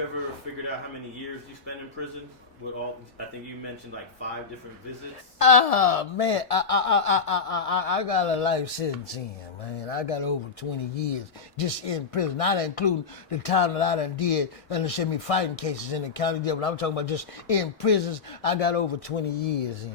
you ever figured out how many years you spent in prison? With all, I think you mentioned like 5 different visits. Man, I got a life sentence in, man. I got over 20 years just in prison. Not including the time that I done did understand me fighting cases in the county jail, but I'm talking about just in prisons. I got over 20 years in.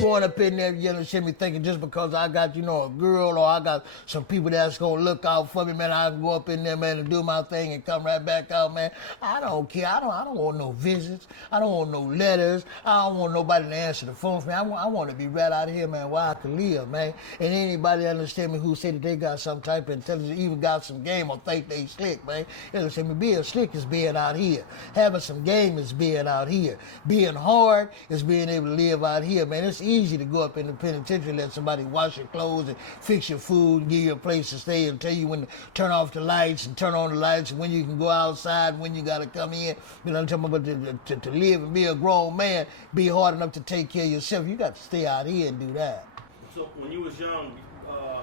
Going up in there, you understand me, thinking just because I got, a girl or I got some people that's going to look out for me, man, I can go up in there, man, and do my thing and come right back out, man. I don't care. I don't want no visits. I don't want no letters. I don't want nobody to answer the phone for me. I want to be right out here, man, where I can live, man. And anybody understand me who say that they got some type of intelligence, even got some game or think they slick, man. You understand me? Being slick is being out here. Having some game is being out here. Being hard is being able to live out here, man. It's easy to go up in the penitentiary, let somebody wash your clothes and fix your food and give you a place to stay and tell you when to turn off the lights and turn on the lights and when you can go outside and when you got to come in. You know what I'm talking about? To live and be a grown man, be hard enough to take care of yourself. You got to stay out here and do that. So when you was young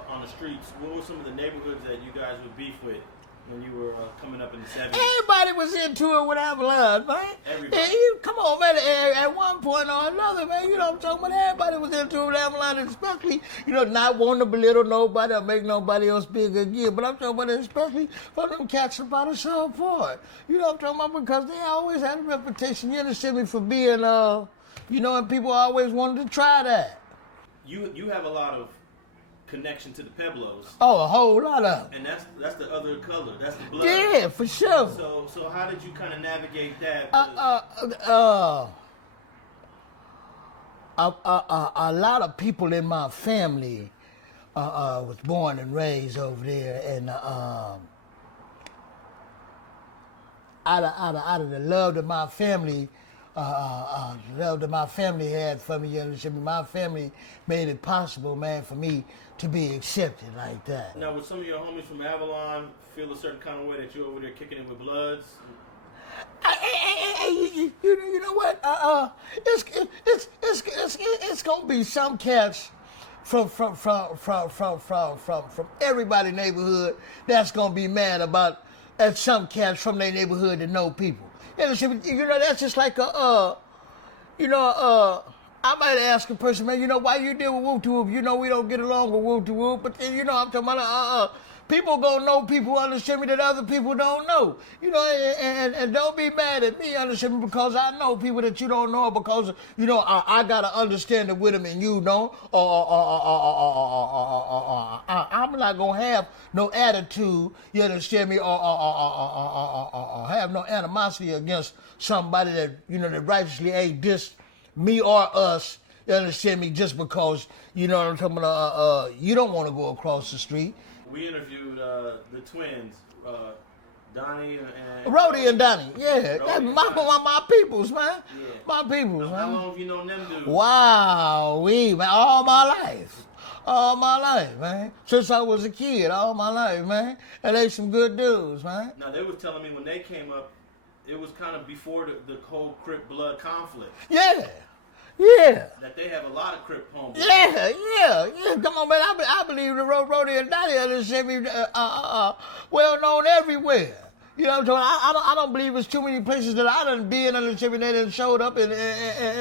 on the streets, what were some of the neighborhoods that you guys would beef with when you were coming up in the 70s? Everybody was into it with Avalon, man. Everybody. And come on, man. At one point or another, man, you know what I'm talking about? Everybody was into it with Avalon, especially, not wanting to belittle nobody or make nobody else big again. But I'm talking about especially for them cats about a show for. You know what I'm talking about? Because they always had a reputation, you understand me, for being, and people always wanted to try that. You have a lot of connection to the Pueblos. Oh, a whole lot of them. And that's the other color. That's the blood. Yeah, for sure. So how did you kind of navigate that? A lot of people in my family was born and raised over there, and out of the love that my family had for me, you understand me? My family made it possible, man, for me to be accepted like that. Now, would some of your homies from Avalon feel a certain kind of way that you're over there kicking it with Bloods? You know what? It's gonna be some cats from everybody's neighborhood that's gonna be mad about some cats from their neighborhood that know people. That's just like I might ask a person, man, why you deal with whoop-to-whoop? We don't get along with whoop-to-whoop. But then, I'm talking about, people gonna know people, understand me, that other people don't know. And don't be mad at me, understand me, because I know people that you don't know, because, I gotta understand it with them and you know. I'm not gonna have no attitude, you understand me, or have no animosity against somebody that, that righteously ain't dissed me or us, you understand me, just because, you know what I'm talking about, you don't want to go across the street. We interviewed the twins, Donnie and... Rhodey and Donnie, yeah. That's my peoples, man. Yeah. My peoples, man. How long have you known them dudes? Wow, man, all my life. All my life, man. Since I was a kid, all my life, man. And they some good dudes, man. Now, they was telling me when they came up, it was kind of before the whole Crip blood conflict. Yeah. That they have a lot of Crip homies. Yeah. Come on, man. I believe the Rhodey and Donnie understand me well known everywhere. You know what I'm talking? I don't believe there's too many places that I done been, understand me, they done showed up, and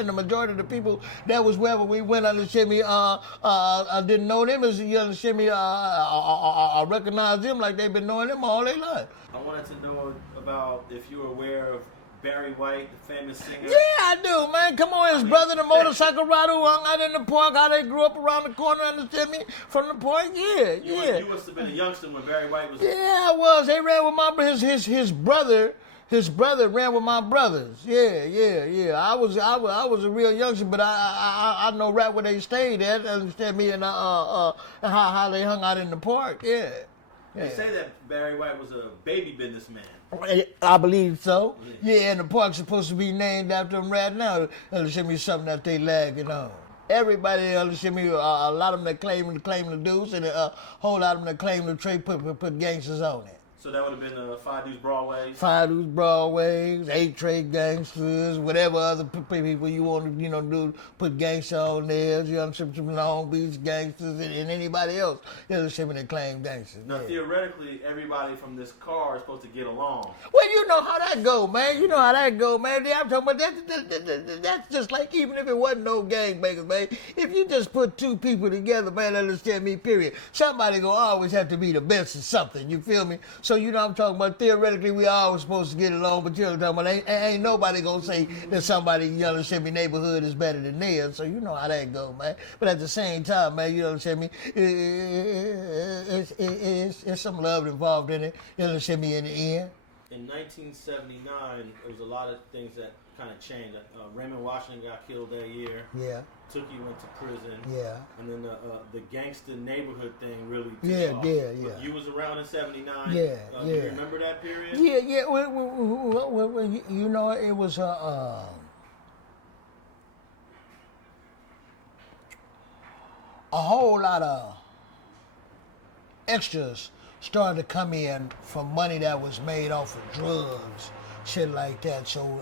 the majority of the people that was wherever we went, understand me, I didn't know them, as you understand me, I recognize them like they've been knowing them all their life. I wanted to know about if you were aware of Barry White, the famous singer. Yeah, I do, man. Come on, his brother, the motorcycle rider who hung out in the park, how they grew up around the corner, understand me, from the park. Yeah. You must have been a youngster when Barry White was. Yeah, I was. They ran with my his brother. His brother ran with my brothers. Yeah. I was a real youngster, but I know right where they stayed at, understand me, and how they hung out in the park. Yeah. They say that Barry White was a baby businessman. I believe so. Yeah, and the park's supposed to be named after him right now. Understand me, something that they lagging on. Everybody, understand me, a lot of them that claim the dudes, and a whole lot of them that claim the trade put gangsters on it. So that would have been 5 Deuce Broadways. 5 Deuce Broadways, 8 Trade Gangsters, whatever other people you want to, do, put gangster on there. You know, some Long Beach Gangsters and anybody else. You know, that claim gangsters. Now, theoretically, everybody from this car is supposed to get along. Well, you know how that go, man. You know how that go, man. I'm talking about that's just like even if it wasn't no gangbangers, man. If you just put 2 people together, man, understand me, period. Somebody gonna always have to be the best at something. You feel me? So, I'm talking about theoretically we all supposed to get along, but I'm talking about ain't nobody gonna say that somebody, me, neighborhood is better than theirs. So you know how that go, man. But at the same time, man, me, it's some love involved in it. Me, in the end. In 1979, there was a lot of things that kind of changed. Raymond Washington got killed that year. Yeah. Tookie went to prison. Yeah. And then the gangster neighborhood thing really took off. Yeah. You was around in 79. Yeah. Do you remember that period? Yeah. Well, it was a whole lot of extras started to come in from money that was made off of drugs, shit like that. So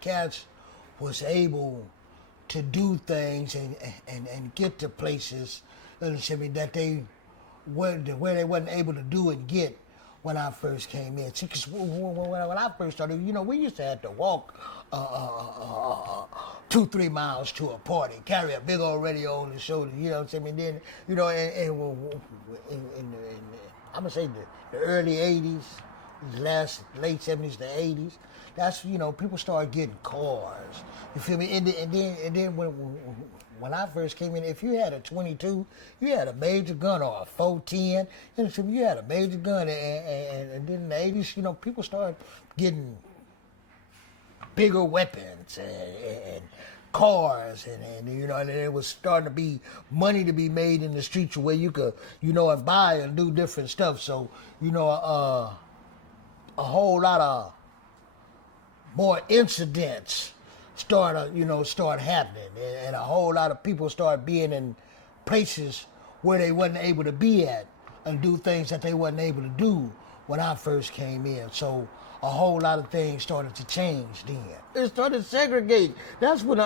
cats was able to do things and get to places that they where they wasn't able to do and get when I first came in. See, 'cause when I first started, we used to have to walk 2-3 miles to a party, carry a big old radio on the shoulder. Then I'm gonna say the early '80s, late '70s to '80s. That's people started getting cars. You feel me? And then when I first came in, if you had a 22, you had a major gun, or a 410. You had a major gun, and then in the '80s, people started getting bigger weapons and cars, and it was starting to be money to be made in the streets where you could and buy and do different stuff. So a whole lot of more incidents start happening, and a whole lot of people start being in places where they wasn't able to be at and do things that they wasn't able to do when I first came in. So a whole lot of things started to change then. It started segregating. That's when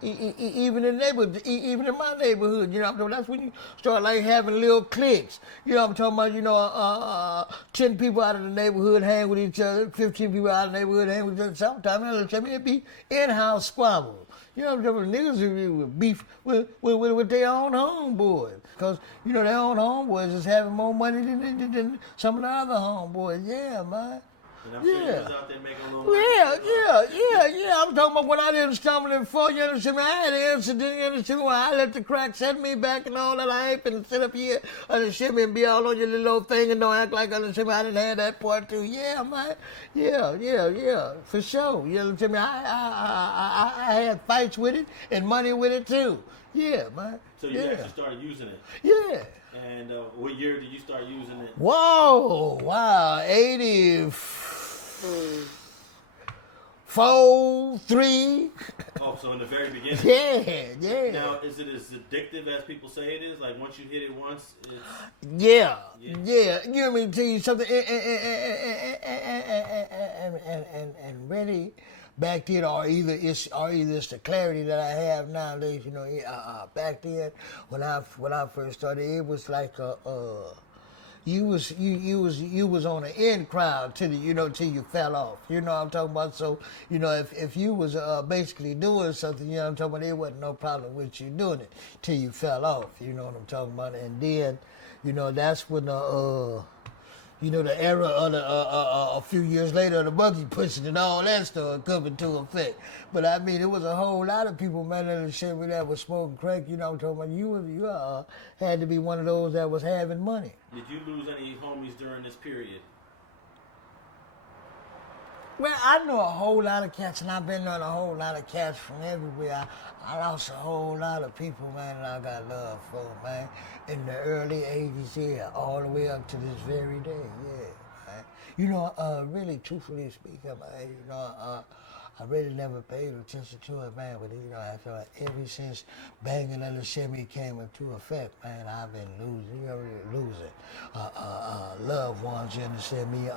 even in neighborhood, even in my neighborhood, that's when you start like having little cliques. I'm talking about 10 people out of the neighborhood hang with each other, 15 people out of the neighborhood hang with each other. Sometimes it'd be in-house squabbles. Niggas would beef with their own homeboys. Because, their own homeboys is having more money than some of the other homeboys. Yeah, man. And I'm sure you was out there making a little Yeah. I'm talking about when I didn't stumble and fall, I had an incident, where I let the crack set me back and all that. I ain't finna sit up here and be all on your little old thing and don't act like I didn't have that part too. Yeah, man. Yeah, for sure. I had fights with it and money with it too. Yeah, man. So you actually started using it? Yeah. And what year did you start using it? Whoa, wow, 84, 3. Oh, so in the very beginning? Yeah. Now, is it as addictive as people say it is? Like, once you hit it once, it's... Yeah. You want me to tell you something? And really, back then, or either it's the clarity that I have nowadays. Back then, when I first started, it was like you was on an in crowd till you fell off. You know what I'm talking about? So if you was basically doing something, I'm talking about, it wasn't no problem with you doing it till you fell off. You know what I'm talking about? And then that's when the era of a few years later, the buggy pushing and all that stuff coming to effect. But I mean, it was a whole lot of people, man, that was smoking crack. I'm talking about, you had to be one of those that was having money. Did you lose any homies during this period? Well, I know a whole lot of cats, and I've been knowing a whole lot of cats from everywhere. I lost a whole lot of people, man, and I got love for, man. In the early 80s, yeah, all the way up to this very day, yeah, man. Really, truthfully speaking, man, I really never paid attention to it, man, but, after ever since Banging Under Shimmy came into effect, man, I've been losing loved ones, you understand me,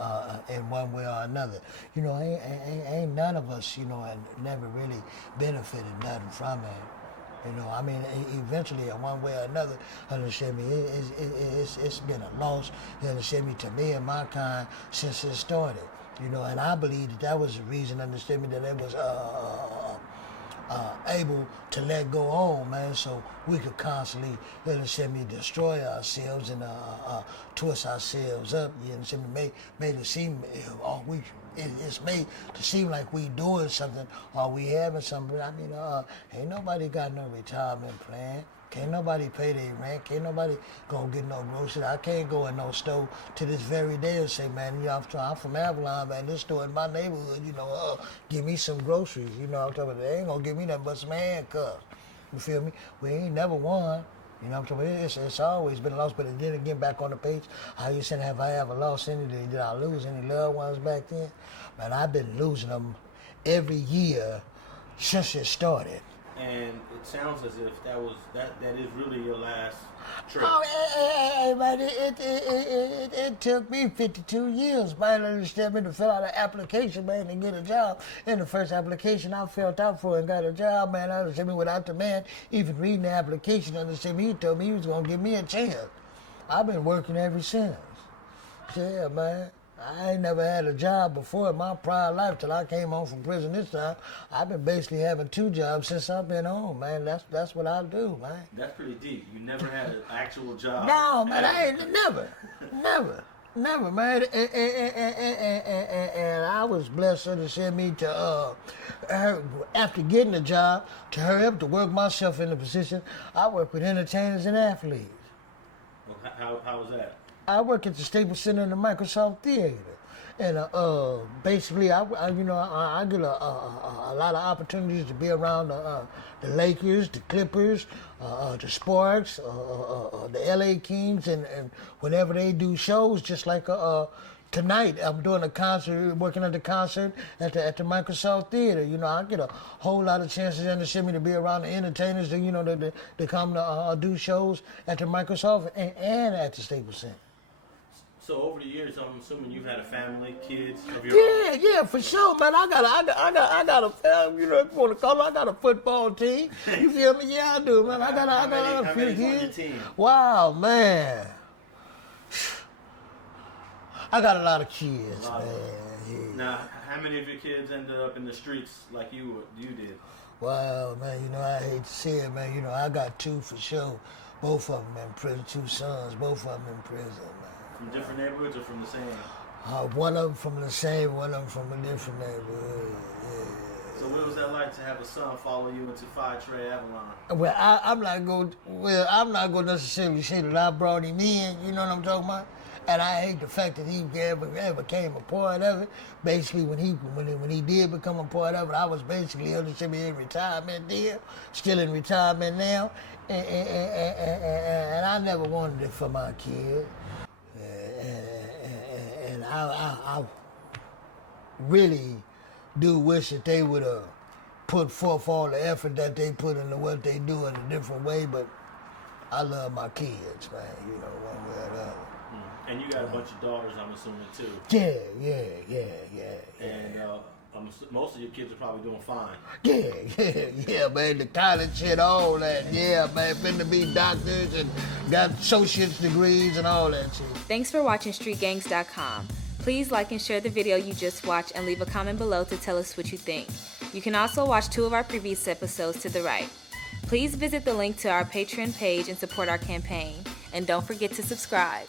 in one way or another. You know, ain't none of us, you know, and never really benefited nothing from it. You know, I mean, eventually, in one way or another, understand me, it's been a loss, you understand me, to me and my kind since it started. You know, and I believe that was the reason, understand me, that it was able to let go on, man, so we could constantly, you understand me, destroy ourselves and twist ourselves up. You understand me? Made it seem, it's made to seem like we doing something or we having something. I mean, ain't nobody got no retirement plan. Can't nobody pay their rent. Can't nobody go get no groceries. I can't go in no store to this very day and say, man, you know, I'm from Avalon, man. This store in my neighborhood, you know, give me some groceries. You know what I'm talking about? They ain't gonna give me nothing but some handcuffs. You feel me? We ain't never won. You know what I'm talking about? It's always been a loss. But then again, back on the page, how you said, have I ever lost any? Did I lose any loved ones back then? Man, I've been losing them every year since it started. And it sounds as if that is really your last trip. Oh, hey, man, it took me 52 years, man, understand me, to fill out an application, man, to get a job. And the first application I filled out for and got a job, man, understand me, without the man even reading the application, understand me, he told me he was going to give me a chance. I've been working ever since. Yeah, man. I ain't never had a job before in my prior life till I came home from prison this time. I've been basically having 2 jobs since I've been home, man. That's what I do, man. That's pretty deep. You never had an actual job. No, man, I ain't never, man. And I was blessed to send me to after getting a job to hurry up to work myself in the position. I work with entertainers and athletes. Well, how was that? I work at the Staples Center in the Microsoft Theater, and basically, I get a lot of opportunities to be around the Lakers, the Clippers, the Sparks, the LA Kings, and whenever they do shows, just like tonight, I'm doing a concert, working at the concert at the Microsoft Theater. You know, I get a whole lot of chances in me to be around the entertainers, to come to do shows at the Microsoft and at the Staples Center. So over the years, I'm assuming you've had a family, kids of your own. Yeah, for sure, man. I got a family. You know, if you want to call it, I got a football team. You feel me? Yeah, I do, man. I got a few kids. Wow, man. I got a lot of kids, man. Yeah. Now, how many of your kids ended up in the streets like you did? Wow, man. You know, I hate to say it, man. You know, I got 2 for sure. Both of them in prison. 2 sons. Both of them in prison, man. From different neighborhoods or from the same? One of them from the same, one of them from a different neighborhood. Yeah. So what was that like to have a son follow you into Street Avalon? Well, I'm not going to necessarily say that I brought him in. You know what I'm talking about? And I hate the fact that he ever became a part of it. Basically, when he did become a part of it, I was basically in retirement there, still in retirement now, and I never wanted it for my kid. And I really do wish that they would put forth all the effort that they put into what they do in a different way, but I love my kids, man, you know, one way or the other. And you got a bunch of daughters, I'm assuming, too. Yeah. And most of your kids are probably doing fine. Yeah, man, the college shit, all that. Yeah, man, finna be doctors and got associate's degrees and all that shit. Thanks for watching StreetGangs.com. Please like and share the video you just watched and leave a comment below to tell us what you think. You can also watch 2 of our previous episodes to the right. Please visit the link to our Patreon page and support our campaign. And don't forget to subscribe.